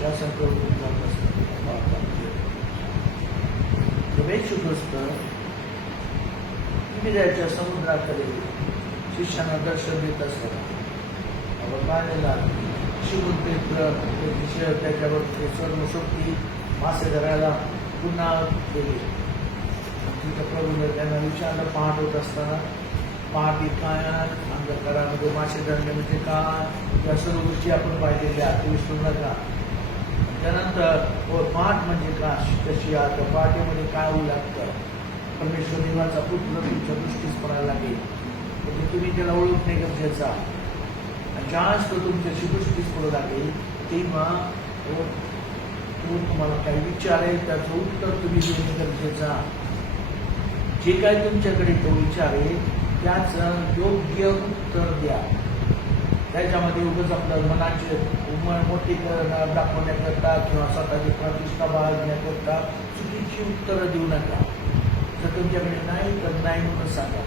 शासन करून जात असतात. ख्रिस्त तिबिऱ्याच्या समुद्राकडे शिष्यांना दर्शन देत असतात. आपण पाहिलेला शिवून पेत्र त्याच्यावर सर्व शक्ती मासे धरायला पुन्हा केली. तिथं प्रभूने त्यांना विचारलं, पहाट होत असताना पहाटे काय अंधकारामध्ये मासे धरणे म्हणजे काय, या सर्व गोष्टी आपण पाहिलेल्या ते विसरू नका. त्यानंतर पहाट म्हणजे का कशी आता पहाटेमध्ये काय होऊ लागतं, परमेश्वर देवाचा पुत्र तुमच्या दृष्टीस पडायला लागेल, म्हणजे तुम्ही त्याला ओळखणे गरजेचा. ज्यावेळेस तो तुमच्याशी दृष्टीस पडू लागेल तेव्हा तो तुम्हाला काही विचारेल, त्याचं उत्तर तुम्ही देणे गरजेचा. जे काही तुमच्याकडे तो विचारेल त्याचं योग्य उत्तर द्या. त्याच्यामध्ये उगाच आपलं मनाचे मोठी दाखवण्याकरता किंवा स्वतःची प्रतिष्ठा बाळगण्याकरता चुकीची उत्तरं देऊ नका. जर तुमच्याकडे नाही तर नाही म्हणून सांगा.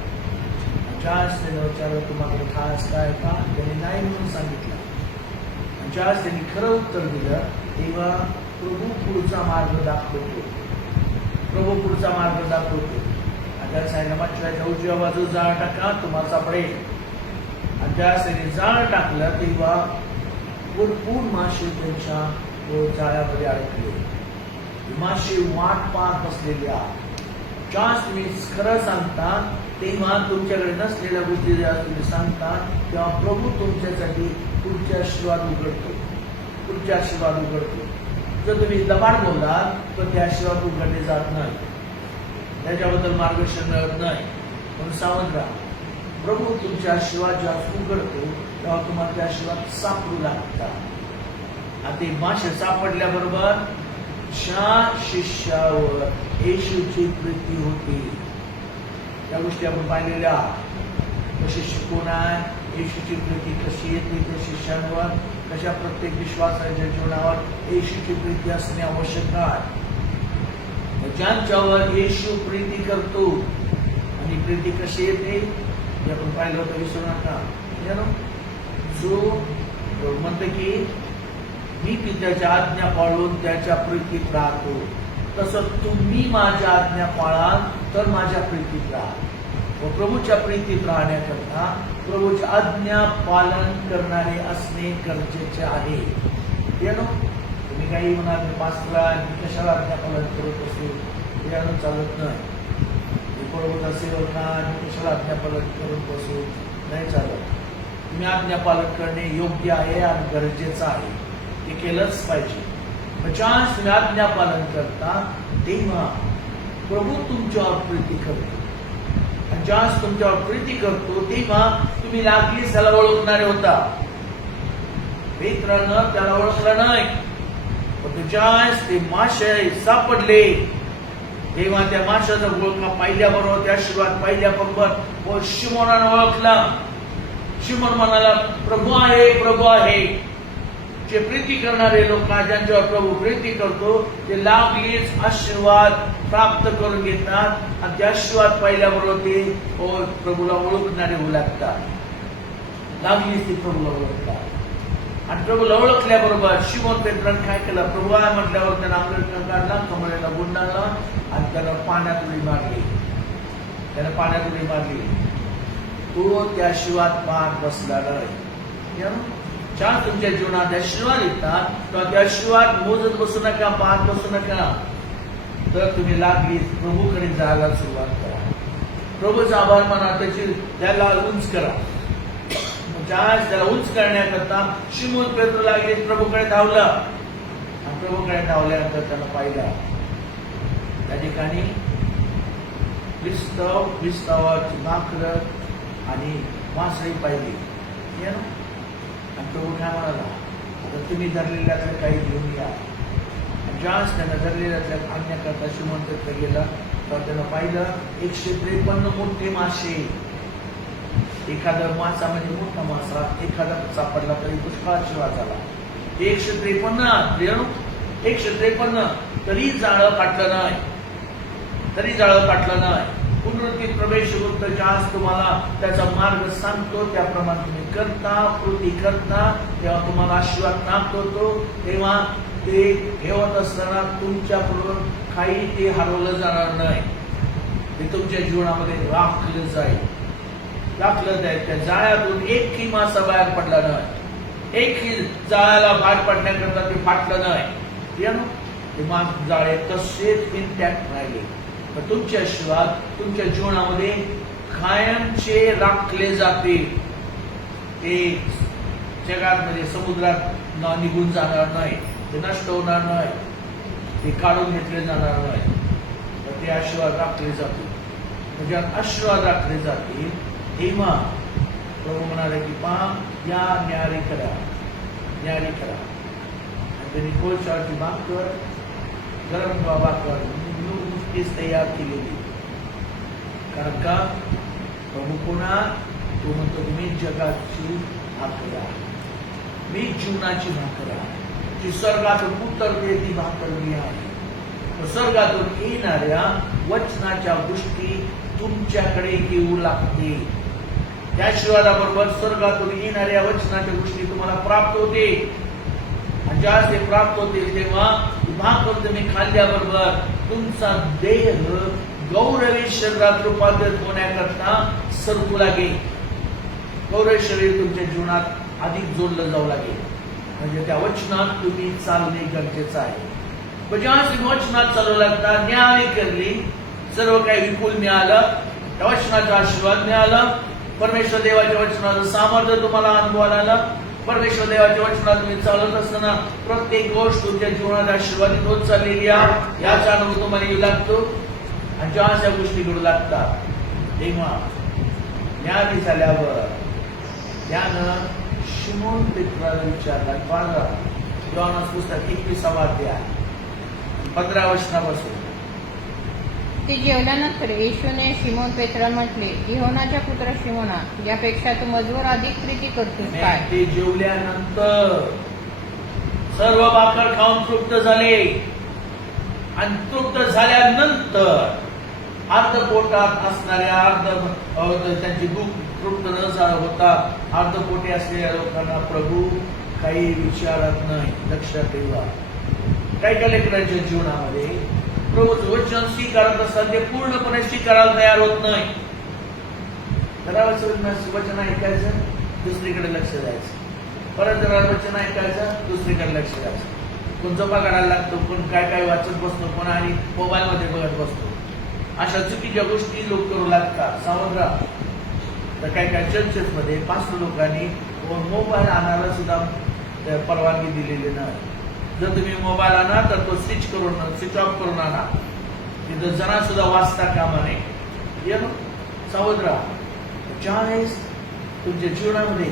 ज्यावेळेस त्याने विचारलं तुम्हाला खास काय का, त्याने नाही म्हणून सांगितलं. ज्यावेळेस त्यांनी खरं उत्तर दिलं तेव्हा प्रभू पुढचा मार्ग दाखवतो. प्रभू पुढचा मार्ग दाखवतो. त्या सांगितलं मच्छराच्या उजव्या बाजू जाळ टाका, तुम्हाला सापडेल. आणि त्या त्याने जाळ टाकलं तेव्हा भरपूर मासे त्यांच्या जाळ्यामध्ये अडकले. मासे वाट पाहत बसलेल्या. ज्यावेळेस तुम्ही खरं सांगता तेव्हा तुमच्याकडे नसलेल्या गोष्टी जेव्हा तुम्ही सांगता तेव्हा प्रभू तुमच्यासाठी पुढचे आशीर्वाद उघडतो. पुढचे आशीर्वाद उघडतो. जर तुम्ही लबाड बोललात तर ते आशीर्वाद उघडले जात नाही, त्याच्याबद्दल मार्गदर्शन मिळत नाही. म्हणून सावध राहा. प्रभू तुमचे आशीर्वाद जेव्हा उघडतो तेव्हा तुम्हाला ते आशीर्वाद सापडू लागतात. आणि ते मासे सापडल्याबरोबर ज्या शिष्यावर येशूची प्रीती होती त्या गोष्टी आपण पाहिलेल्या. कशी शिकवून आहे येशूची प्रीती कशी येते त्या शिष्यांवर, कशा प्रत्येक विश्वासाच्या जीवनावर येशूची प्रीती असणे आवश्यक आहे. ज्यांच्यावर येशू प्रीती करतो आणि प्रीती कशी येते हे आपण पाहिलं होतं, विसरू नका. जो म्हणतो की मी पित्याच्या आज्ञा पाळून त्याच्या प्रीतीत राहतो, तसं तुम्ही माझ्या आज्ञा पाळाल तर माझ्या प्रीतीत राहा. व प्रभूच्या प्रीतीत राहण्याकरता प्रभूच्या आज्ञा पालन करणारे असणे गरजेचे आहे. तुम्ही काही म्हणाल पास्टरला कशाला आज्ञा पालन करत असेल हे आणून चालत नाही. प्रभूचा सेवक ना कशाला आज्ञा पालन करून बसू नाही चालत. तुम्ही आज्ञा पालन करणे योग्य आहे आणि गरजेचं आहे, ते केलंच पाहिजे. ज्यावेळेस तुम्ही आज्ञा पालन करता तेव्हा प्रभू तुमच्यावर प्रीती करतो. आणि ज्यावेळेस तुमच्यावर प्रीती करतो तेव्हा तुम्ही लागलीच त्याला ओळखणारे होता. पेत्रानं त्याला ओळखलं नाही, पण ज्यावेळेस ते मासे सापडले तेव्हा त्या माशाचा ओळखा पाहिल्याबरोबर, त्या आशीर्वाद पाहिल्याबरोबर शिमोनानं ओळखला. शिमोन म्हणाला प्रभू आहे, प्रभू आहे. जे प्रीती करणारे लोक ज्यांच्यावर प्रभू प्रीती करतो ते लागलीच आशीर्वाद प्राप्त करून घेतात आणि ते आशीर्वाद पाहिल्याबरोबर ते प्रभूला ओळखणारे होऊ लागतात. लागलीच ते प्रभूला ओळखतात. आणि प्रभूला ओळखल्याबरोबर शिमोन पेत्राने काय केलं, प्रभू आहे म्हटल्यावर त्यानं अंगठा काढला, कमरेला गुंडाळला आणि त्यानं पाण्यात उडी मारली. तो त्या आशीर्वाद पाहत बसला नाही. ज्या तुमच्या जीवनात आशीर्वाद येतात तेव्हा ते आशीर्वाद मोजत बसू नका, पाहत बसू नका. तर तुम्ही लागली प्रभूकडे जायला सुरुवात करा. प्रभूचा आभार माना, त्याला उंच करा. ज्यावेळेस त्याला उंच करण्याकरता शिमोन पेत्र लागले प्रभूकडे धावला. आणि प्रभूकडे धावल्यानंतर त्याला पाहिला त्या ठिकाणी विस्तावाची भाकर आणि मासळी पाहिली. आणि प्रभू काय म्हणाला, आता तुम्ही धरलेल्यातल्या काही घेऊन या. ज्यावेळेस त्यानं धरलेल्यातल्या आणण्याकरता शिमोन पेत्र गेला तर त्यानं पाहिलं 153 मोठे मासे. एखादा मासा म्हणजे मोठा मासा एखादा सापडला तरी पुष्कळ वाचाला. 153 153 तरी जाळं फाटलं नाही. पुनरुत्थित प्रवेश वृत्ताच्या आज तुम्हाला त्याचा मार्ग सांगतो, त्याप्रमाणे तुम्ही करता, कृती करता, तेव्हा तुम्हाला आशीर्वाद प्राप्त होतो. तेव्हा ते घेवत असताना तुमच्याकडून काही ते हरवलं जाणार नाही. ते तुमच्या जीवनामध्ये राखलं जाईल, राखलं जाईल. त्या जाळ्यातून एकही मासा बाहेर पडला नाही, एकही जाळ्याला बाहेर पडण्याकरता ते फाटलं नाही. ते मास जाळे तसेच इंटॅक्ट राहिले. तर तुमचे आशीर्वाद तुमच्या जीवनामध्ये कायमचे राखले जातील. ते जगात समुद्रात निघून जाणार नाही, ते नष्ट होणार नाही, ते काढून घेतले जाणार नाही. तर ते आशीर्वाद राखले जातील. म्हणजे आशीर्वाद राखले जातील तेव्हा प्रभू म्हणाले की पहा, या न्यारी करा, न्यारी करा. आणि त्यांनी कोळशाची भाकर, गरम भाकर नुकतीच तयार केलेली. कारण का प्रभू पुन्हा तो म्हणतो मी जगाची भाकर आहे, मी जीवनाची भाकर आहे. जी स्वर्गातून उतरते ती भाकर मी आहे. स्वर्गातून येणाऱ्या वचनाच्या गोष्टी तुमच्याकडे येऊ लागते. त्याशिवाय बरोबर स्वर्गातून येणाऱ्या वचनाच्या गोष्टी तुम्हाला प्राप्त होते. आणि ज्या ते प्राप्त होते तेव्हा भाकर तुम्ही खाल्ल्याबरोबर तुमचा देह गौरवी शरीरात रूपांतरित होण्याकरता सरकू लागेल. गौरवी शरीर तुमच्या जीवनात अधिक जोडलं जाऊ लागेल. म्हणजे त्या वचनात तुम्ही चालणे गरजेचं आहे. ज्या वचनात चालू लागता, न्याय करली, सर्व काही विपुल मिळालं, त्या वचनाचा आशीर्वाद मिळाला, परमेश्वर देवाच्या वचनाचं सामर्थ्य तुम्हाला अनुभवाला आलं. परमेश्वर देवाच्या वचनात तुम्ही चालत असताना प्रत्येक गोष्ट तुमच्या जीवनात आशीर्वादित होत चाललेली आहे याचा अनुभव तुम्हाला येऊ लागतो. आणि ज्या अशा गोष्टी घडू लागतात तेव्हा न्याय झाल्यावर त्यानं शिमोन पेत्राला विचारला, पाहा योहाना पुस्तक 21 अध्याय 15 वचनापासून. ते जेवल्यानंतर येशूने शिमोन पेत्राला म्हटले, योहानाच्या पुत्र शिमोना, यापेक्षा तू मजवर अधिक प्रीती करतोस काय? ते जेवल्यानंतर सर्व भाकर खाऊन तृप्त झाले. आणि तृप्त झाल्यानंतर अर्ध पोटात असणाऱ्या त्यांची भूक तृप्त न होता अर्ध पोटे असलेल्या लोकांना प्रभू काही विचारत नाही. लक्षात ठेवा, काही काही लेकरांच्या जीवनामध्ये प्रभूचं वचन स्वीकारत असतात, ते पूर्णपणे स्वीकारायला तयार होत नाही. वचन ऐकायचं, दुसरीकडे लक्ष द्यायचं. परत जरा वचन ऐकायचं, दुसरीकडे लक्ष द्यायचं. कोण जपा करायला लागतो, कोण काय काय वाचत बसतो, कोण आणि मोबाईल मध्ये बघत बसतो. अशा चुकीच्या गोष्टी लोक करू लागतात. सावध राहा. तर काय काय चर्चेस मध्ये 5 लोकांनी मोबाईल आणायला सुद्धा परवानगी दिलेली नाही. जर तुम्ही मोबाईल आणा तर तो स्विच ऑफ करून आणा. तिथं जरा सुद्धा वाचता कामा नये. सावध राहा. ज्यावेळेस तुमच्या जीवनामध्ये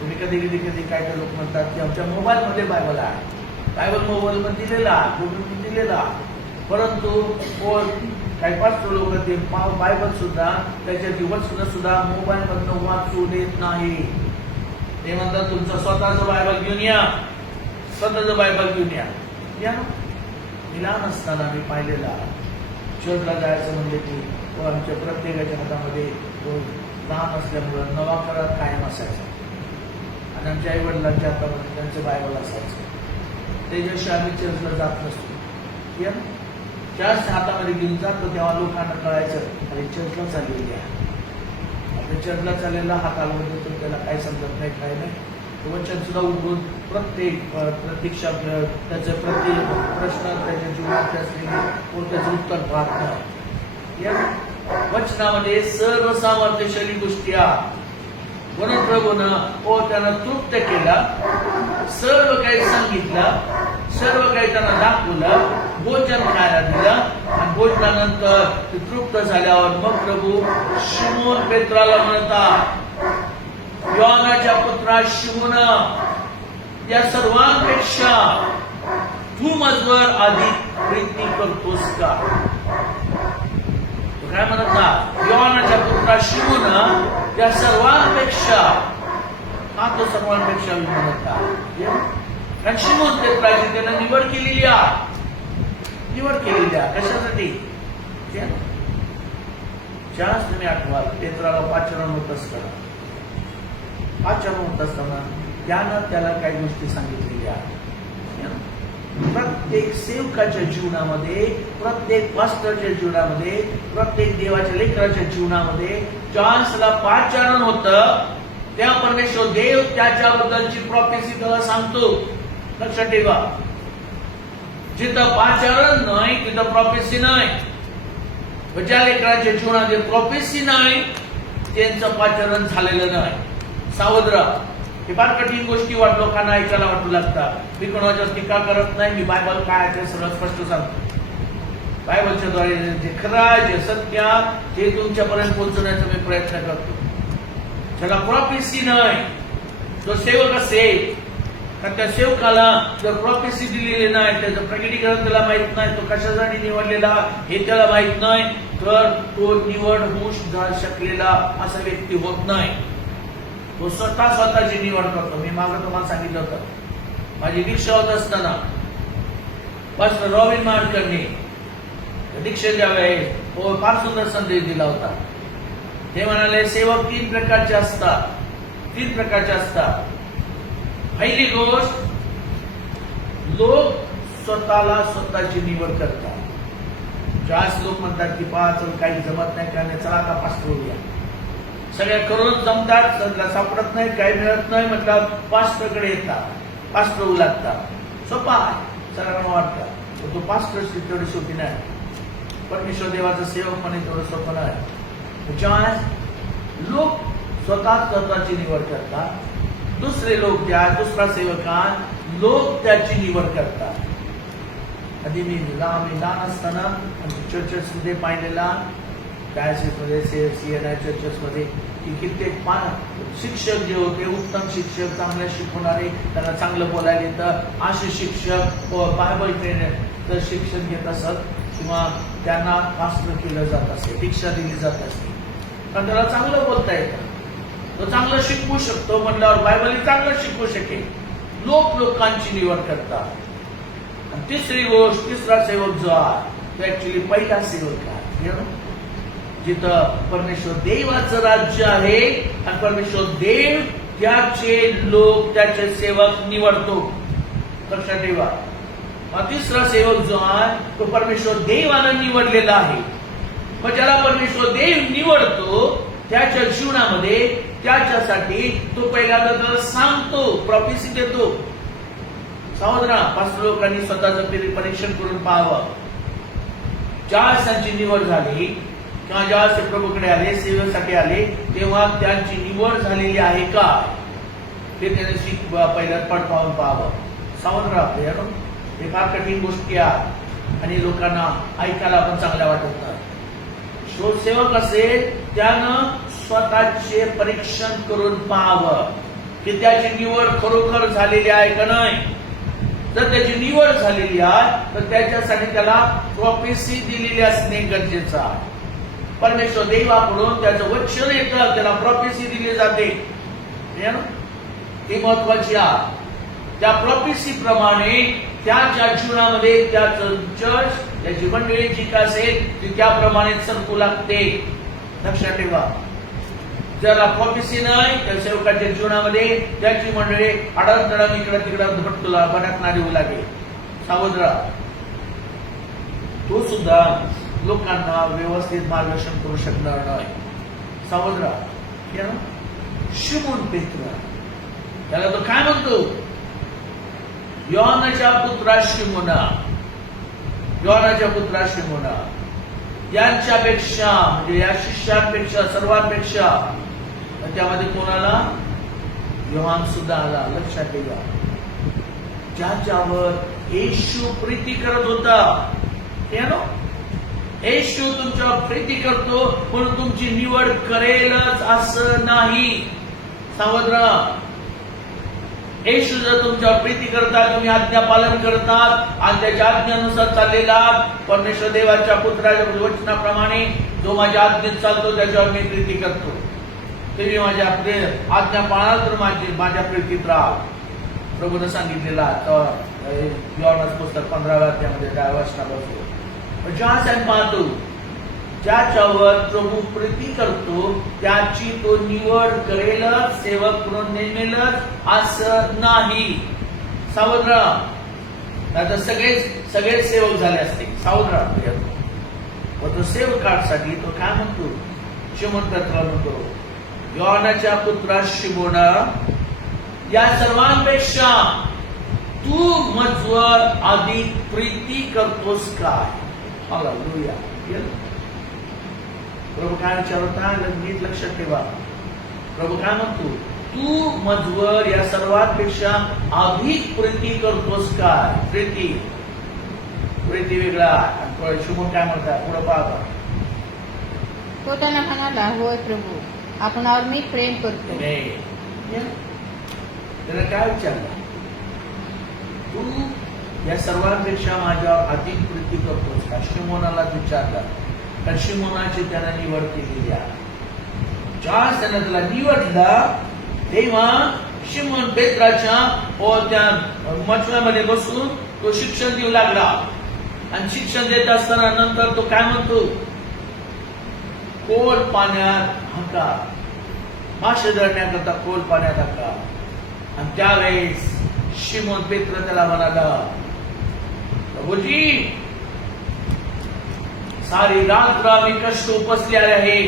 तुम्ही कधी काय काय लोक म्हणतात की आमच्या मोबाईल मध्ये बायबल आहे, बायबल मोबाईल मध्ये दिलेला, परंतु काही 5 लोक ते बायबल सुद्धा त्याच्याची वचन सुद्धा मोबाईल मधनं वाचू देत नाही. ते म्हणतात तुमचं स्वतःचं बायबल घेऊन या, स्वतःचं बायबल घेऊन या. मी लहान असताना मी पाहिलेला चर्चला जायचं म्हणजे की आमच्या प्रत्येकाच्या हातामध्ये लहान असल्यामुळं नवा करार कायम असायचा. आणि आमच्या आई वडिलांच्या हातामध्ये त्यांचं बायबल असायचं. त्याच्याशिवाय आम्ही चर्चला जात नसतो. जास्त हातामध्ये घेऊन जातो तेव्हा लोकांना कळायचं अरे चर्चला चाललेली आहे. आता चर्चला चाललेला हाताला म्हणजे तो त्याला काय समजत नाही, काय नाही. वचन सुद्धा उघडून प्रत्यक्ष त्याचे प्रत्येक प्रश्न त्याच्या जीवनात असलेले त्याचं उत्तर पाहत नाही. या वचनामध्ये सर्व सामर्थ्यशाली गोष्टी आहेत. म्हणून प्रभूनं त्यांना तृप्त केला, सर्व काही सांगितलं, सर्व काही त्यांना दाखवलं, भोजन खायला दिलं. आणि भोजनानंतर ते तृप्त झाल्यावर मग प्रभू शिमोन पेत्राला म्हणतात, योहानाच्या पुत्रा शिमोन, या सर्वांपेक्षा तू माझवर अधिक प्रीती करतोस का? काय म्हणतात? योहानाच्या पुत्रा शिमोन, या सर्वांपेक्षा हा तो सर्वांपेक्षा म्हणतात. कारण शिमोन पेत्राची त्यानं निवड केलेली आहे. कशासाठी? ज्यावेळेस तुम्ही आठवाल पेत्राला पाचारण होत असताना त्यानं त्याला काही गोष्टी सांगितलेल्या आहेत. प्रत्येक सेवकाच्या जीवनामध्ये, प्रत्येक पास्टरच्या जीवनामध्ये, प्रत्येक देवाच्या लेकराच्या जीवनामध्ये ज्याला पाचारण होतं त्या परमेश्वर देव त्याच्याबद्दलची प्रॉफेसी त्याला सांगतो. लक्षात ठेवा, जिथं पाचारण नाही तिथं प्रॉफेसी नाही. ज्या लेकराच्या जीवनामध्ये प्रॉफेसी नाही त्यांचं पाचारण झालेलं नाही. सावध राहा. हे फार कठीण गोष्टी लोकांना ऐकायला वाटू लागतात. मी कोणाच्यावर टीका करत नाही. मी बायबल काय आहे ते सगळं स्पष्ट सांगतो. बायबलच्या द्वारे जे खरं आहे, जे सत्य ते तुमच्यापर्यंत पोहोचवण्याचा मी प्रयत्न करतो. ज्याला प्रॉफेसी नाही तो सेवक असेल, कारण त्या सेवकाला जर प्रॉफेसी दिलेली नाही, त्याचं प्रकटीकरण त्याला माहित नाही, तो कशासाठी निवडलेला हे त्याला माहित नाही, तर तो निवड होऊ शकलेला असा व्यक्ती होत नाही. तो स्वतःची निवड करतो. मी मागं तुम्हाला सांगितलं होतं, माझी दीक्षा होत असताना पास्टर रॉबिन मार्करने दीक्षेच्या वेळेस फार सुंदर संदेश दिला होता. ते म्हणाले सेवक तीन प्रकारचे असतात. पहिली गोष्ट, लोक स्वतःची निवड करतात. जास्त लोक म्हणतात की पाच काही जमत नाही कारण चला आता पास्टर होऊया. सगळ्या करून जमतात, सापडत नाही, काही मिळत नाही, म्हटलं पास्टरकडे येतात, पास्टर होऊ लागतात. सोपा आहे, सगळ्यांना वाटतं. तो पास्टर तेवढी सोपी नाही. परमेश्वर देवाचा सेवक म्हणे तेवढं सोपं नाही. ज्या लोक स्वतःची निवड करतात, दुसरे लोक दुसरा सेवकान लोक त्याची निवड करतात. आधी मी लहान असताना चर्चेस मध्ये पाहिलेला, डायसिसमध्ये, CNI चर्चेसमध्ये की कित्येक शिक्षक जे होते, उत्तम शिक्षक, चांगले शिकवणारे, त्यांना चांगलं बोलायला येतं असे शिक्षक बायबल ट्रेनर शिक्षण घेत असत किंवा त्यांना पास्टर केलं जात असे, दीक्षा दिली जात असते. कारण त्याला चांगलं बोलता येतं, तो चांगलं शिकवू शकतो. म्हटल्यावर बायबल चांगलं शिकवू शकेल. लोकांची निवड करतात. आणि तिसरी गोष्ट, तिसरा सेवक जो आहे तो ऍक्च्युली पहिला सेवक आहे. जिथं परमेश्वर देवाचं राज्य आहे आणि परमेश्वर देव त्याचे लोक, त्याचे सेवक निवडतो. लक्षात ठेवा. तिसरा सेवक जो आहे तो परमेश्वर देवानं निवडलेला आहे. मग ज्याला परमेश्वर देव निवडतो त्याच्या जीवनामध्ये त्याच्यासाठी तो पहिल्यांदा त्याला सांगतो, प्रॉफेसी देतो. सावध राहा. पास्टर लोकांनी स्वतःचं परीक्षण करून पाहावं. ज्या त्यांची निवड झाली किंवा जेव्हा ते प्रभूकडे आले, सेवेसाठी आले, तेव्हा त्यांची निवड झालेली आहे का ते त्यांनी पहिल्यात पडताळून पाहावं. सावध राहा. हे फार कठीण गोष्टी आहेत आणि लोकांना ऐकायला पण चांगल्या वाटत नाही. शोधसेवक असेल त्यानं स्वतःचे परीक्षण करून पाहावं की त्याची निवड खरोखर झालेली आहे का नाही. जर त्याची निवड झालेली आहे तर त्याच्यासाठी त्याला प्रॉफेसी दिलेली असणे गरजेचं आहे. परमेश्वर देवाकडून त्याचं वचन येतं, त्याला प्रॉफेसी दिली जाते. ती महत्वाची आहे. त्या प्रॉफेसी प्रमाणे त्याच्या जीवनामध्ये त्याचं चर्च, त्याची मंडळी जी काय असेल ती त्याप्रमाणे सरकू लागते. लक्षात ठेवा. ज्याला प्रॉफेसी नाही त्या सेवकाच्या जीवनामध्ये त्याची मंडळी अडमतडम इकडं तिकडं भटकणारी होऊ लागेल. सावध राहा. तो सुद्धा लोकांना व्यवस्थित मार्गदर्शन करू शकणार नाही. सावध राहा. शिमोन पेत्र, त्याला तो काय म्हणतो, योहानाच्या पुत्रा शिमोना, यांच्यापेक्षा म्हणजे या शिष्यांपेक्षा, सर्वांपेक्षा त्यामध्ये कोणाला, योहान सुद्धा आला. लक्षात ठेवा. ज्याच्यावर येशू प्रीती करत होता. येशू तुमच्यावर प्रीती करतो म्हणून तुमची निवड करेलच असं नाही. सावध राहा. येशू जर तुमच्यावर प्रीती करतात, तुम्ही आज्ञा पालन करतात आणि त्याच्या आज्ञेनुसार चाललेला परमेश्वर देवाच्या पुत्राच्या वचनाप्रमाणे जो माझ्या आज्ञेत चालतो त्याच्यावर मी प्रीती करतो. तुम्ही माझ्या आज्ञा पाळाल तर माझ्या प्रीतीत राहा. प्रभूने सांगितलेला योहानाचं पुस्तक 15व्या अध्यायामध्ये 10व्या वचनापासून. ज्या पाहतो ज्याच्यावर प्रभू प्रीती करतो त्याची तो निवड करेलच, सेवक म्हणून नेमेलच असं नाही. सावध राहा, आता सगळे सेवक झाले असते. सावध राहा. व तो सेवकासाठी तो काय म्हणतो, शिमोन पेत्र म्हणतो, योहानाच्या पुत्रा शिमोना, या सर्वांपेक्षा तू माझवर अधिक प्रीती करतोस काय? हालेलुया. प्रभू काय विचारता, नीट लक्षात ठेवा. प्रभू काय म्हणतो, तू माझवर या सर्वांपेक्षा अधिक प्रीती करतोस काय? प्रीती वेगळा. शिमोन काय म्हणतात, पुढे पाहता. तो त्याला म्हणाला, होय प्रभू, आपणावर मी प्रेम करतो. त्याला काय विचारलं, तू या सर्वांपेक्षा माझ्यावर अधिक प्रीती करतोस का? शिमोनाला विचारलं. तर शिमोनाची त्याला निवड केलेली आहे. ज्या त्याला निवडला तेव्हा शिमोन पेत्राच्या त्या मचव्यामध्ये बसून तो शिक्षण देऊ लागला. आणि शिक्षण देत असताना नंतर तो काय म्हणतो, खोल पाण्यात हाका, मासे धरण्याकरता खोल पाण्यात हाका. आणि त्यावेळेस शिमोन पेत्र त्याला म्हणाला, प्रभूजी, सारी रात्र आम्ही कष्ट उपसलेले आहे.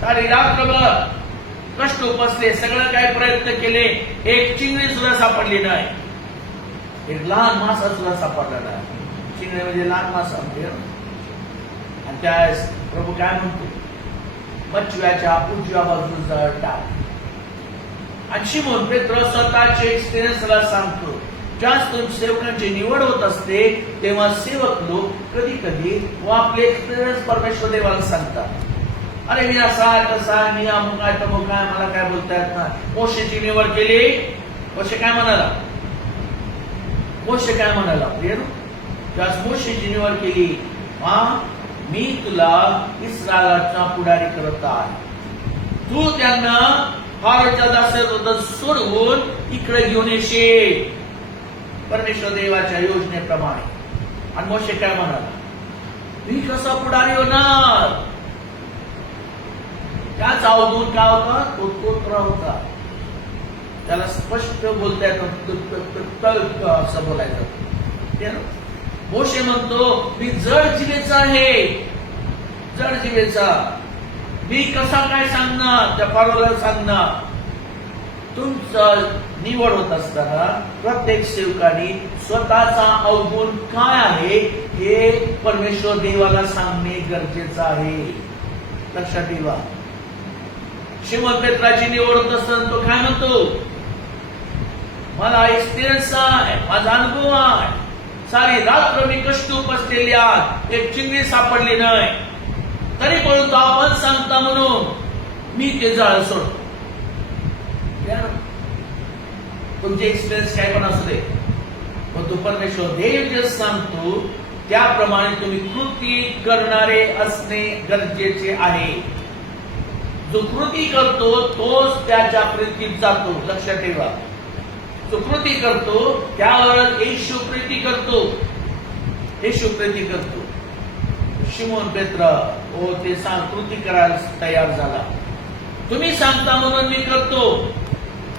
सारी रात्रभर कष्ट उपसले, सगळं काही प्रयत्न केले, एक चिंगडी सुद्धा सापडली नाही, एक लहान मासा सुद्धा सापडला नाही. चिंगडी म्हणजे लहान मासा म्हणजे. आणि त्यावेळेस प्रभू काय म्हणतो, मच्छव्याच्या उजव्या बाजूला टाक. आणि शिमोन पेत्र स्वतःचे एक्सपिरियन्सला सांगतो. जास्त सेवकांची निवड होत असते तेव्हा सेवक लोक कधी कधी आपले एक्सपिरियन्स परमेश्वर देवाला सांगतात. अरे मी असा कसा, मी अमुक काय तमुक काय, मला काय बोलता येत ना. मोशेची निवड केली. मोशे काय म्हणाला, मोशेची निवड केली, मी तुला इस्रायलाचा पुढारी करत आहे. तू त्यांना फारोच्या दासात सोडवून इकडे घेऊन येशील परमेश्वर देवाच्या योजनेप्रमाणे. आणि मोशे काय म्हणाला, मी कसा पुढारी होणार? त्याचा अवधूत काय होता, तो तोत्रा होता. त्याला स्पष्ट बोलता येतं, असं बोलायचं. मोशे म्हणतो, मी जड जिवेचा आहे, जड जिवेचा. मी कसा काय सांगणार, त्या फारोला सांगणार. तुमचं निवड होत असताना प्रत्येक सेवकाने स्वतःचा अवगुण काय आहे हे परमेश्वर देवाला सांगणे गरजेचं आहे. लक्षात ठेवा. शिमोन पेत्राची निवड होत असताना तो काय म्हणतो, मला एक्सपिरियन्स आहे, माझा अनुभव आहे. सारी रात्र मी कष्ट उपसलेले आहेत, एक चिंगडी सापडली नाही, तरी पण तो आपण सांगता म्हणून मी ते जाळ सोडतो. तुमचे एक्सपिरियन्स काय पण असू दे, पण तो परमेश्वर देव जे सांगतो त्याप्रमाणे तुम्ही कृती करणारे असणे गरजेचे आहे. जो कृती करतो तोच त्याच्या प्रीतीत जातो. लक्षात ठेवा. जो कृती करतो त्यावर येशू प्रीती करतो. येशू प्रीती करतो. शिमोन पेत्र ते सांग कृती करायला तयार झाला. तुम्ही सांगता म्हणून मी करतो.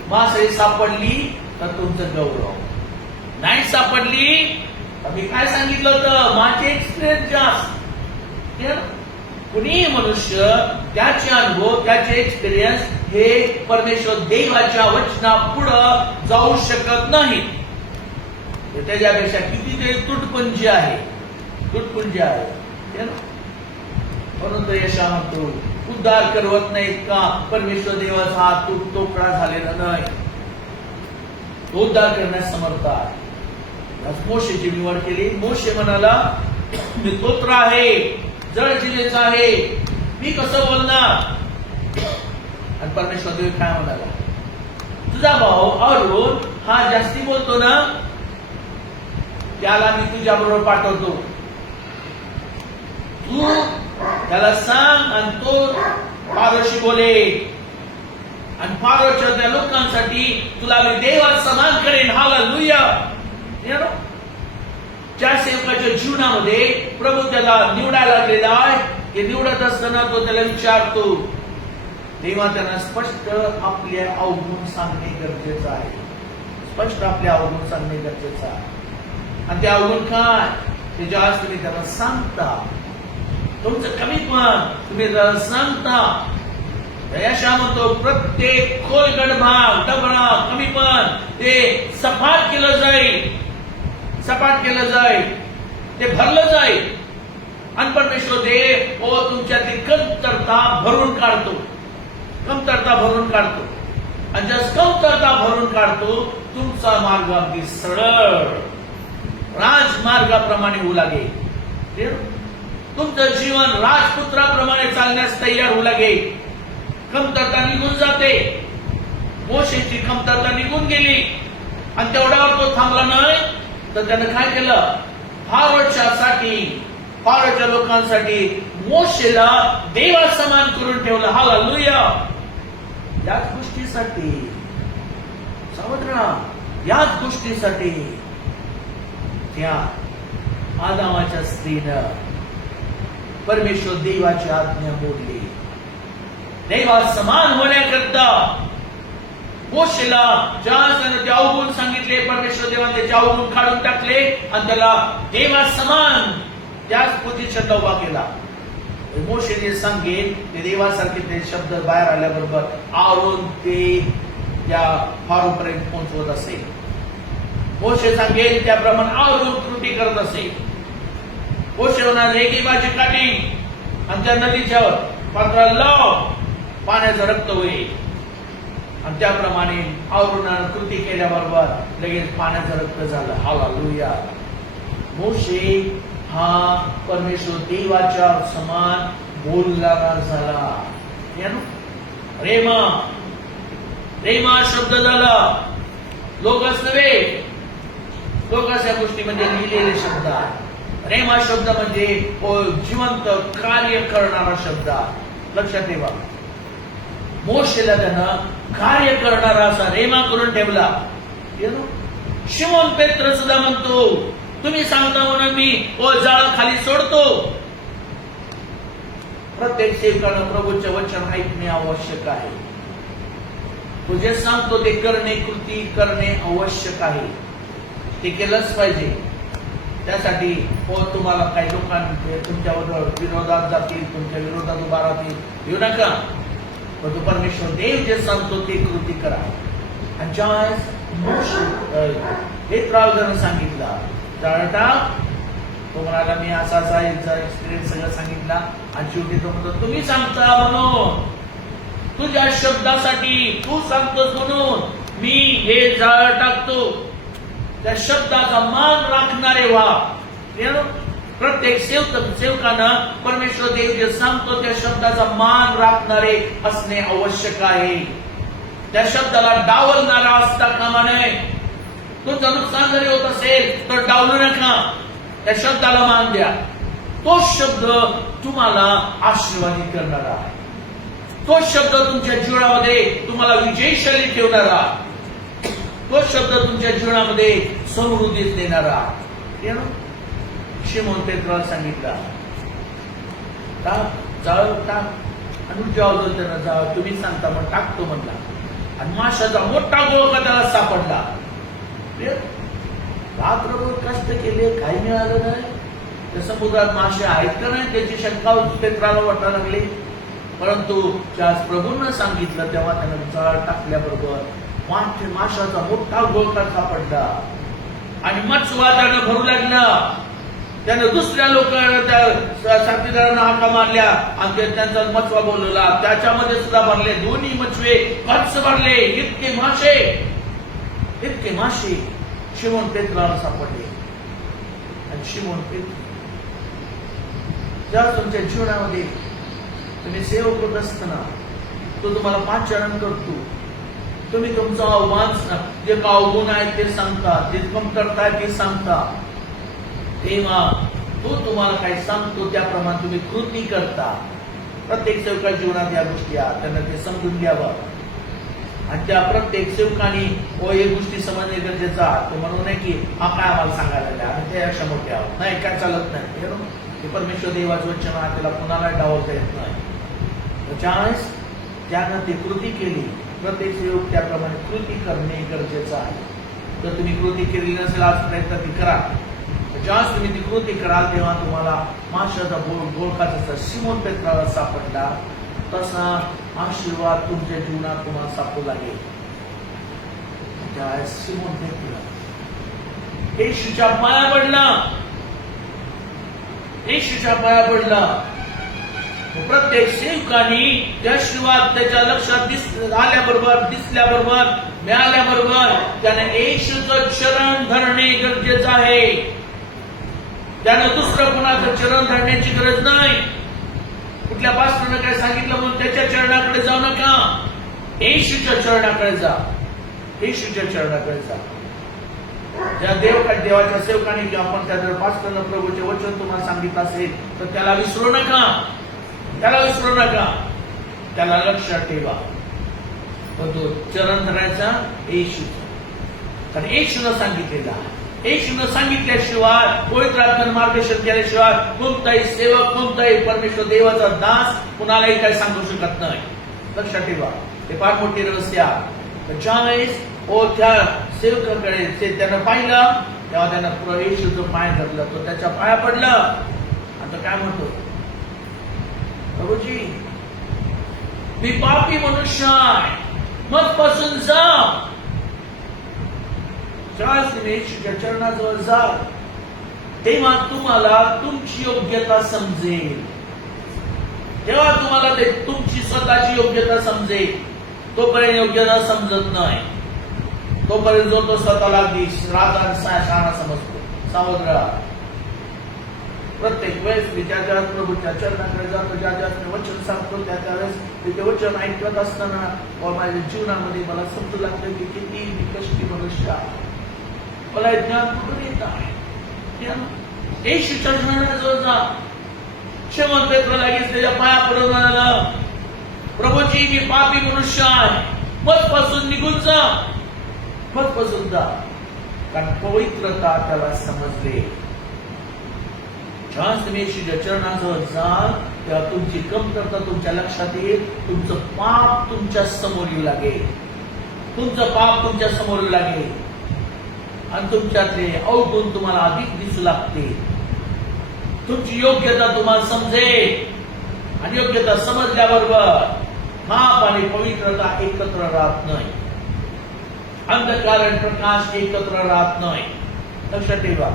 मासे सापडली तर तुमचं गौरव, नाही सापडली तर मी काय सांगितलं होतं, माझे एक्सपिरियन्स जास्त. कुणीही मनुष्य त्याचे अनुभव, त्याचे एक्सपिरियन्स हे परमेश्वर देवाच्या वचना पुढे जाऊ शकत नाही. त्याच्यापेक्षा कितीतरी तुटपुंजी आहे. म्हणून तो यशा म्हणतो, उद्धार करवत नाहीत का? परमेश्वर देवाचा हात तुटतोकडा झालेला नाही, तो उद्धार करण्यास समर्थ आहे. मोशेची निवड केली. मोशे म्हणाला, मी तोत्र आहे, जड जिलेचा आहे, मी कसं बोलणार? आणि परमेश्वर देव काय म्हणाला, तुझा भाऊ अरुण हा जास्ती बोलतो ना, त्याला मी तुझ्या बरोबर पाठवतो. तू त्याला सांग आणि तो फारोशी बोले. आणि फारोच्या त्या लोकांसाठी तुला मी देवात समान करेन. हालेलुया. ज्या सेवकाच्या जीवनामध्ये प्रभू त्याला निवडायला लागलेला आहे ते निवडत असताना तो त्याला विचारतो, तेव्हा त्यांना स्पष्ट आपले अवगुण सांगणे गरजेचं आहे. स्पष्ट आपले अवगुण सांगणे गरजेचं आहे. आणि ते अवगुण काय, ते ज्यावेळेस तुम्ही त्याला सांगता, तुमचं कमीपण तुम्ही त्याला सांगता, यशा म्हणतो प्रत्येक खोलगड भाग, डबळा, कमीपण ते सपाट केलं जाईल, सपाट केलं जाईल, ते भरलं जाईल. आणि परमेश्वर देव तुमच्यातली कमतरता भरून काढतो, कमतरता भरून काढतो. आणि जस कमतरता भरून काढतो, तुमचा मार्ग अगदी सरळ राजमार्गाप्रमाणे होऊ लागेल. तुमचं जीवन राजपुत्राप्रमाणे चालण्यास तयार होऊ लागेल. कमतरता निघून जाते. मोशेची कमतरता निघून गेली आणि तेवढ्यावर तो थांबला नाही, तर त्यानं काय केलं, फारोच्या लोकांसाठी मोशेला देवा समान करून ठेवलं. हालेलुया. याच गोष्टीसाठी समुद्रा, याच गोष्टीसाठी त्या आदामाच्या स्त्रीनं परमेश्वर देवाची आज्ञा मोडली. देवा समान होण्याकरता मोशेला ज्या अवगुण सांगितले, परमेश्वर देवाने त्याचे अवगुण काढून टाकले आणि त्याला देवा समान त्याच पोझिशनला उभा केला. मोशे जे सांगेल ते देवासारखे ते शब्द बाहेर आल्याबरोबर आवरून ते त्या फारोपर्यंत पोहोचवत असेल. मोशे सांगेल त्याप्रमाणे आवरून कृती करत असेल. मोशे होणार रेगीबाची काठी आणि त्या नदीच्या पात्राला लाव, पाण्याचं रक्त होईल. आणि त्याप्रमाणे आवरून कृती केल्याबरोबर लगेच पाण्याचं रक्त झालं. हालेलुया. मोशे हा परमेश्वर देवाच्या समान बोलणारा झाला. रेमा, रेमा शब्द झाला, लोकच नव्हे, लोकच या गोष्टीमध्ये लिहिलेले शब्द आहे. रेमा शब्द म्हणजे जिवंत कार्य करणारा शब्द. लक्षात ठेवा, मोशेला त्यानं कार्य करणारा असा रेमा करून ठेवला. शिमोन पेत्र सुद्धा म्हणतो, तुम्ही सांगता म्हणून मी जाळ खाली सोडतो. प्रत्येक सेवकानं प्रभूचे वचन ऐकणे आवश्यक आहे. तो जे सांगतो ते करणे, कृती करणे आवश्यक आहे. ते केलंच पाहिजे. त्यासाठी तुम्हाला काही लोकांनी तुमच्याबरोबर विरोधात जातील, तुमच्या विरोधात उभा राहतील, येऊ नका. पण तो परमेश्वर देव जे सांगतो ते कृती करा. आणि ज्यावेळेस पेत्राला सांगितलं टाळटा, तो म्हणाला मी असा एक्सपिरियन्स सगळं सांगितला. आणि शेवटी तो म्हणतो तुम्ही सांगता म्हणून, तुझ्या शब्दासाठी तू सांगतोस म्हणून मी हे जाळ टाकतो. त्या शब्दाचा मान राखणारे व्हा. प्रत्येक सेवकानं परमेश्वर देव जे सांगतो त्या शब्दाचा मान राखणारे असणे आवश्यक आहे. त्या शब्दाला डावलणारा असता कामा नये. तुमचं नुकसान जरी होत असेल तर डावलू नका. त्या शब्दाला मान द्या. तो शब्द तुम्हाला आशीर्वादित करणारा आहे. तो शब्द तुमच्या जीवनामध्ये तुम्हाला विजयशाली ठेवणारा, तो शब्द तुमच्या जीवनामध्ये समृद्धीच देणारा. शिमोन पेत्राला सांगितलं जाळ टाक. आणि जेव्हा त्यानं जाळ तुम्ही सांगता मग टाकतो म्हणला. आणि माशाचा मोठा गोळका त्याला सापडला. रात्रभर कष्ट केले, काही मिळालं नाही. त्या समुद्रात मासे आहेत का नाही त्याची शंका पेत्राला वाटायला लागली. परंतु ज्यास प्रभूंना सांगितलं तेव्हा त्यानं जाळ टाकल्याबरोबर माशाचा मोठा गोळका सापडला. आणि मच्छवा त्यानं भरू लागला. त्यानं दुसऱ्या लोकांना त्या साथीदारांना हाका मारल्या आणि त्यांचा मच्छवा बोलवला. त्याच्यामध्ये सुद्धा भरले, दोन्ही मच्छवे कच्च भरले. इतके मासे शिमोन पेत्राला सापडले. आणि शिमोन पेत्र ज्या तुमच्या जीवनामध्ये तुम्ही सेवक होत असताना तो तुम्हाला पाचारण करतो. तुम्ही तुमचं आव्हान जे अवगुण आहे ते सांगता, जे कमतरता आहे ते सांगता. तेव्हा तो तुम्हाला काही सांगतो त्याप्रमाणे तुम्ही कृती करता. प्रत्येक सेवकाच्या जीवनात या गोष्टी आहेत, त्यांना ते समजून घ्यावं. आणि त्या प्रत्येक सेवकाने हे गोष्टी समजणे गरजेचं आहे. तो म्हणू नये की हा काय आम्हाला सांगायला लागला, आम्ही त्यापेक्षा मोठे आहोत, नाही काय चालत नाही. ते परमेश्वर देवाचं वचन आहे, त्याला कुणाला डावलता येत नाही. ज्यावेळेस त्यानं ती कृती केली, प्रत्येक सेवक त्याप्रमाणे कृती करणे गरजेचं आहे. जर तुम्ही कृती केली नसेल आज प्रयत्न ती करा. ज्यावेळेस तुम्ही ती कृती कराल तेव्हा तुम्हाला माशाचा बोळखा जसा सिमोन पेत्राला सापडला तसा आशीर्वाद तुमच्या जीवनात तुम्हाला सापडू लागेल. ज्यावेळेस सिमोन पेत्र येशूच्या पाया पडला, येशूच्या पाया पडला, प्रत्येक सेवकाने ते आशीर्वाद त्याच्या लक्षात दिसल्याबरोबर मिळाल्याबरोबर त्याने येशूचं चरण धरणे गरजेचं आहे. त्यानं दुसरं कोणाचं चरण धरण्याची गरज नाही. कुठल्या पास्टरनं काय सांगितलं म्हणून त्याच्या चरणाकडे जाऊ नका, येशूच्या चरणाकडे जा, येशूच्या चरणाकडे जा. ज्या देवाच्या सेवकाने किंवा आपण त्या पास्टरनं प्रभूचे वचन तुम्हाला सांगितलं असेल तर त्याला विसरू नका, त्याला विसरू नका, त्याला लक्षात ठेवा. पण तो चरण धरायचा येशूचा, कारण येशूनं सांगितलेला, येशूनं सांगितल्याशिवाय पवित्र आत्म्यानं मार्गदर्शन केल्याशिवाय कोणताही सेवक, कोणताही परमेश्वर देवाचा दास कुणालाही काही सांगू शकत नाही. लक्षात ठेवा, ते फार मोठी रहस्य आहे. ज्यावेळेस त्या सेवकाकडे त्यानं पाहिलं तेव्हा त्यानं येशूचं पाय धरलं, तो त्याच्या पाया पडलं. आता काय म्हणतो, प्रभूजी मी पापी मनुष्य आहे, मजपासून जा. ज्यावेळेस तुम्ही येशूच्या चरणाजवळ जाल तेव्हा तुम्हाला तुमची योग्यता समजेल, तेव्हा तुम्हाला ते तुमची स्वतःची योग्यता समजेल. तोपर्यंत योग्यता समजत नाही, तोपर्यंत जो तो स्वतःला राजा शहाणा समजतो. सावध राहा. प्रत्येक वेळेस मी ज्या ज्या प्रभूच्या चरणाकडे जातो, ज्या ज्या वचन सांगतो त्या त्यावेळेस ते वचन ऐकत असताना माझ्या जीवनामध्ये मला समजू लागतं की किती मी कष्टी मनुष्य आहे. मला ज्ञान कुठून येत आहे. येशूच्या चरणाजवळ जा. शिमोन पेत्र लगेच त्याच्या पाया पडून म्हणाला, प्रभूजी मी पापी मनुष्य आहे, मजपासून निघून जा, मजपासून जा. कारण पवित्रता त्याला समजले. जेव्हा तुम्ही येशूच्या चरणाजवळ जाल तेव्हा तुमची कमतरता तुमच्या लक्षात येईल, तुमचं पाप तुमच्या समोर येऊ लागेल, तुमचं पाप तुमच्या समोर येऊ लागेल आणि तुमच्यातले अवगुण तुम्हाला अधिक दिसू लागते. तुमची योग्यता तुम्हाला समजेल आणि योग्यता समजल्याबरोबर पाप आणि पवित्रता एकत्र राहत नाही, अंधकार आणि प्रकाश एकत्र राहत नाही. लक्षात ठेवा.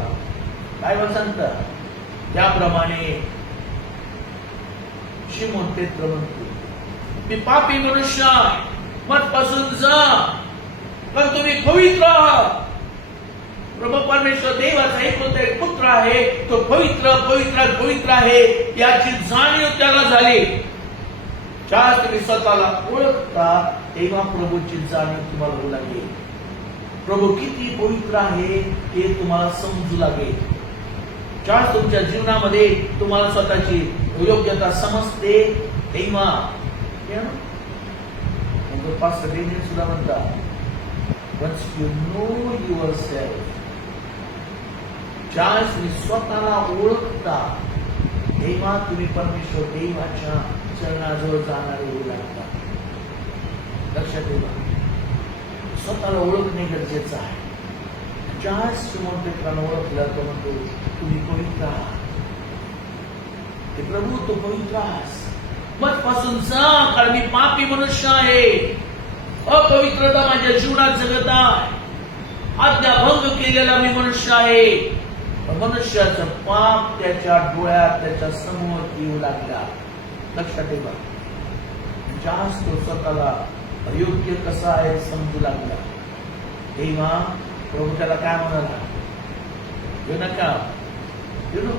काय सांगतं त्याप्रमाणे शिमोन पेत्र म्हणतो, मी पापी मनुष्य आहे, मजपासून जा, पण तुम्ही पवित्र आहात. प्रभू परमेश्वर देवाचा एक पुत्र आहे, तो पवित्र पवित्र पवित्र आहे याची जाणीव त्याला झाली. ज्या तुम्ही स्वतःला ओळखता तेव्हा प्रभूची जाणीव तुम्हाला होऊ लागेल. प्रभू किती पवित्र आहे हे तुम्हाला समजू लागेल. ज्या तुमच्या जीवनामध्ये तुम्हाला स्वतःची योग्यता समजते तेव्हा पास्टर डेनियल सुद्धा म्हणतात, once you know yourself, ज्यावेळेस तुम्ही स्वतःला ओळखता तेव्हा तुम्ही परमेश्वर देवाच्या चरणाजवळ जाणारे होऊ लागता. लक्षात ठेवा, स्वतःला ओळखणे गरजेचं आहे. ज्यावेळेस शिमोन पेत्रानं ओळखलं तो म्हणतो तुम्ही पवित्र आहात. ते प्रभू तो पवित्र आहेस, मजपासून जा, कारण मी पापी मनुष्य आहे, अपवित्रता माझ्या जीवनात जगत आहे, आज्ञाभंग केलेला मी मनुष्य आहे. मनुष्याचं पाप त्याच्या डोळ्यात त्याच्या समोर येऊ लागला. लक्षात ठेवा, जास्त तो स्वतःला अयोग्य कसा आहे समजू लागला तेव्हा प्रभू त्याला काय म्हणाला, येऊ नका, येऊ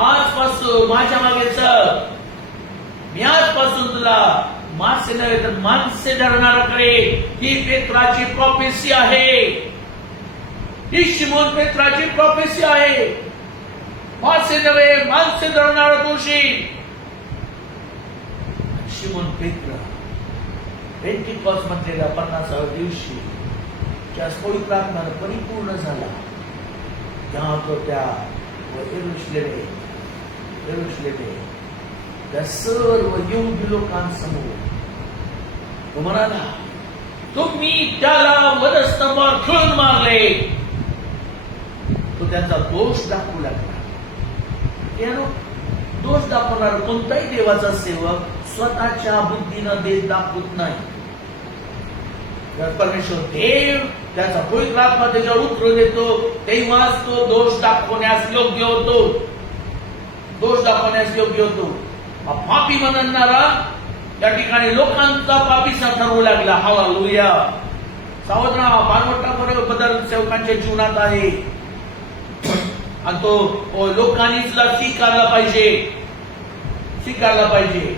आजपासून माझ्या मागे चल, मी आजपासून तुला माणसे नव्हे तर माणसे धरणारा करेल. ही पेत्राची प्रॉफेसी आहे, ही शिमोन पेत्राची प्रॉफेसी आहे. माणसे नव्हे माणसे धरणारा दोषी शिमोन पेत्र पेंटिकॉस्ट म्हटलेल्या 50व्या दिवशी ज्या पवित्र आत्म्यानं परिपूर्ण झाला तेव्हा तो त्या व यरूशलेमे त्या सर्व यहुदी लोकांसमोर तो म्हणाला, तुम्ही त्याला वधस्तंभावर खिळून मारले. तो त्यांचा दोष दाखवू लागला. दोष दाखवणार कोणताही देवाचा सेवक स्वतःच्या बुद्धीनं देत दाखवत नाही. परमेश्वर देव त्याचा पवित्र आत्मा त्याच्यावर उतरून येतो, तेव्हाच तो दोष दाखवण्यास योग्य होतो. पापी म्हणणारा त्या ठिकाणी लोकांचा पापीचा ठरवू लागला. हालेलुया. सावध राहा, फार मोठा बदल सेवकांच्या जीवनात आहे आणि तो लोकांनी स्वीकारला पाहिजे.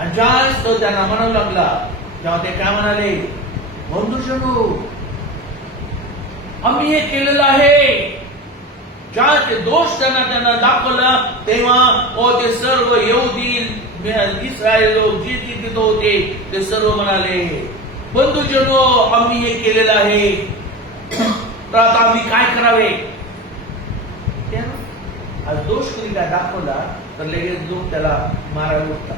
आणि ज्यावेळेस तो त्यांना म्हणू लागला, तेव्हा ते काय म्हणाले, बंधुजनो, आम्ही हे केलेलं आहे. ज्या ते दोष त्यांना दाखवला, तेव्हा ते सर्व यहुदी इस्रायल लोक जे तिथे होते ते सर्व म्हणाले, बंधुजनो, आम्ही हे केलेलं आहे, तर आता आम्ही काय करावे. आज दोष कधी काय दाखवला तर लगेच लोक त्याला मारायला उठतात,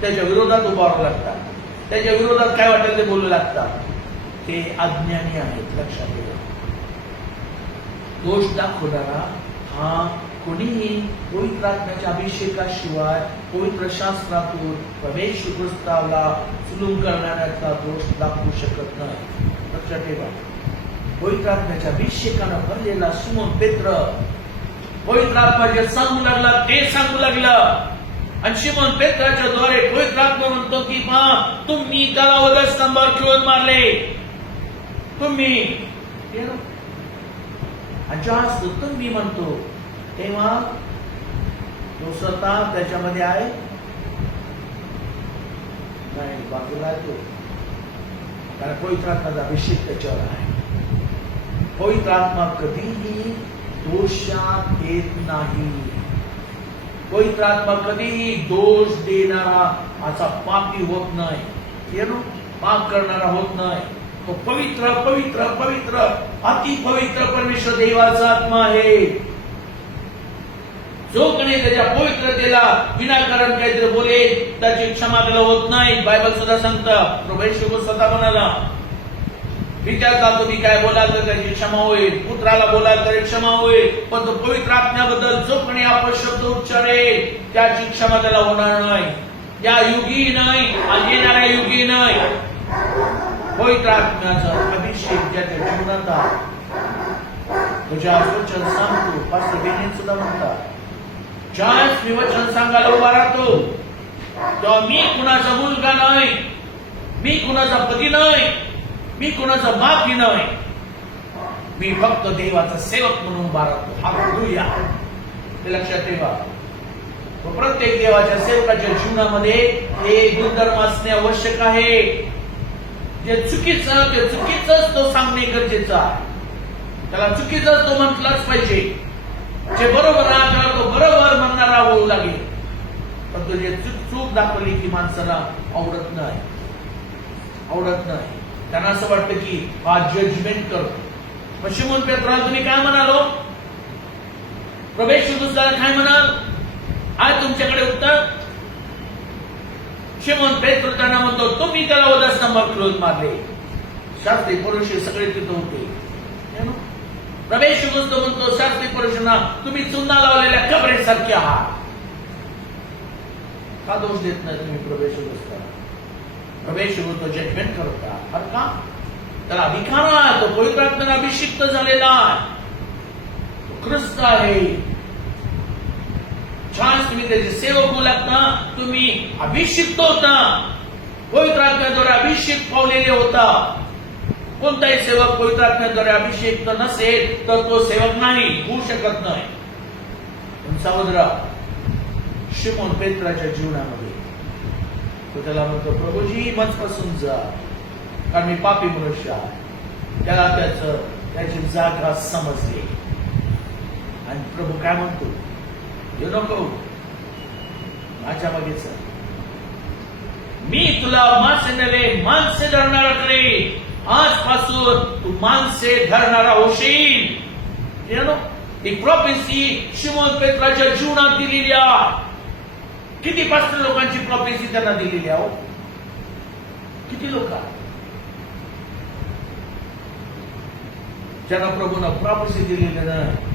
त्याच्या विरोधात उभारू लागतात, त्याच्या विरोधात काय वाटेल ते बोलू लागतात. ते अज्ञानी आहेत. लक्षात ठेवा, दोष दाखवणारा हा कोणीही पवित्र आत्म्याच्या अभिषेकाशिवाय पवित्र शास्त्रातून प्रवेश प्रस्तावला सुलून करणाऱ्याचा दोष दाखवू शकत नाही. लक्षात ठेवा, पवित्र आत्म्याच्या अभिषेकानं भरलेला सिमोन पेत्र पवित्र आत्मा जे सांगू लागला ते सांगू लागला. आणि सिमोन पेत्राच्या द्वारे पवित्र आत्मा म्हणतो की तुम्ही त्याला वधस्तंभावर खिळून मारले. तुम्ही तुम्ही म्हणतो तेव्हा तो स्वतः त्याच्यामध्ये आहे नाही, बाजूला तो, कारण पवित्र आत्म्याचा अभिषेक त्याच्यावर आहे. पवित्र आत्मा कधीही दोषात येत नाही. पवित्र आत्मा कधीही दोष देणारा असा पापी होत नाही, पाप करणारा होत नाही. तो पवित्र पवित्र पवित्र अति पवित्र परमेश्वर देवाचा आत्मा आहे. जो कोणी त्याच्या पवित्रतेला विनाकारण काहीतरी बोलेल त्याची क्षमा त्याला होत नाही. बायबल सुद्धा सांगतं, प्रभू येशू स्वतः म्हणाला, पित्याला तुम्ही काय बोलाल तर त्याची क्षमा होईल, पुत्राला बोलाल तर क्षमा होईल, पण तो पवित्र आत्म्याबद्दल जो कोणी अपशब्द उच्चारेल त्याची क्षमा त्याला होणार नाही. या युगी नाही आणि येणाऱ्या युगी नाही. पवित्र आत्म्याचा अभिषेक ज्याच्या जीवनात तुझ्या वचन सांगतो. पास्टर बेने सुद्धा म्हणतात, ज्यावेळेस मी वचन सांगायला उभा राहतो तेव्हा मी कुणाचा मुलगा नाही, मी कुणाचा पती नाही, मी कुणाचा बापी नाही, मी फक्त देवाचा सेवक म्हणून उभा राहतो. हालेलुया. हे लक्षात ठेवा. प्रत्येक देवाच्या सेवकाच्या जीवनामध्ये हे गुणधर्म असणे आवश्यक आहे. जे चुकीचं ते चुकीचंच तो सांगणे गरजेचं आहे. त्याला चुकीचं तो म्हटलाच पाहिजे. जे बरोबर आहे त्याला तो बरोबर म्हणणारा होऊ लागेल. पण तो जे चूक दाखवली की माणसाला आवडत नाही. त्यांना असं वाटतं की हा जजमेंट करतो. मग शिमोन पेत्राला तुम्ही काय म्हणालो, प्रवेश काय म्हणाल, आहे तुमच्याकडे उत्तर. शिमोन पेत्र त्यांना म्हणतो, तुम्ही त्याला वधस्तंभावर खिळून मारले. शास्त्री पुरुष सगळे तिथं होते. प्रवेश म्हणतो शास्त्री पुरुषांना, तुम्ही चुना लावलेल्या कबरेसारखे आहात. का दोष देत नाही तुम्ही प्रवेश तो जजमेंट करता. अरे का, त्याला अधिकार आहे, तो पवित्र आत्म्याने अभिषिक्त झालेला आहे, तो ख्रिस्त आहे. छान तुम्ही त्याचे सेवक होऊ लागता, तुम्ही अभिषिक्त होता, पवित्र आत्म्याद्वारे अभिषेक पावलेले होता. कोणताही सेवक पवित्र आत्म्याद्वारे अभिषेक नसेल तर तो सेवक नाही, होऊ शकत नाही. समुद्र शिमोन पेत्राच्या जीवनामध्ये तो त्याला म्हणतो, प्रभूजी मजपासून जा, कारण मी पापी मनुष्य आहे. त्याला त्याची जागा समजली. आणि प्रभू काय म्हणतो, येऊ नको माझ्या मागेच, मी तुला मासे नव्हे माणसे धरणारा करेन. आजपासून तू माणसे धरणारा होशील. एक प्रॉफेसी शिमोन पेत्राच्या जीवनात दिलेली आहे. किती पास्टर लोकांची प्रॉफेसी त्यांना दिलेली आहे? किती लोक ज्यांना प्रभूनं प्रॉफेसी दिलेली ना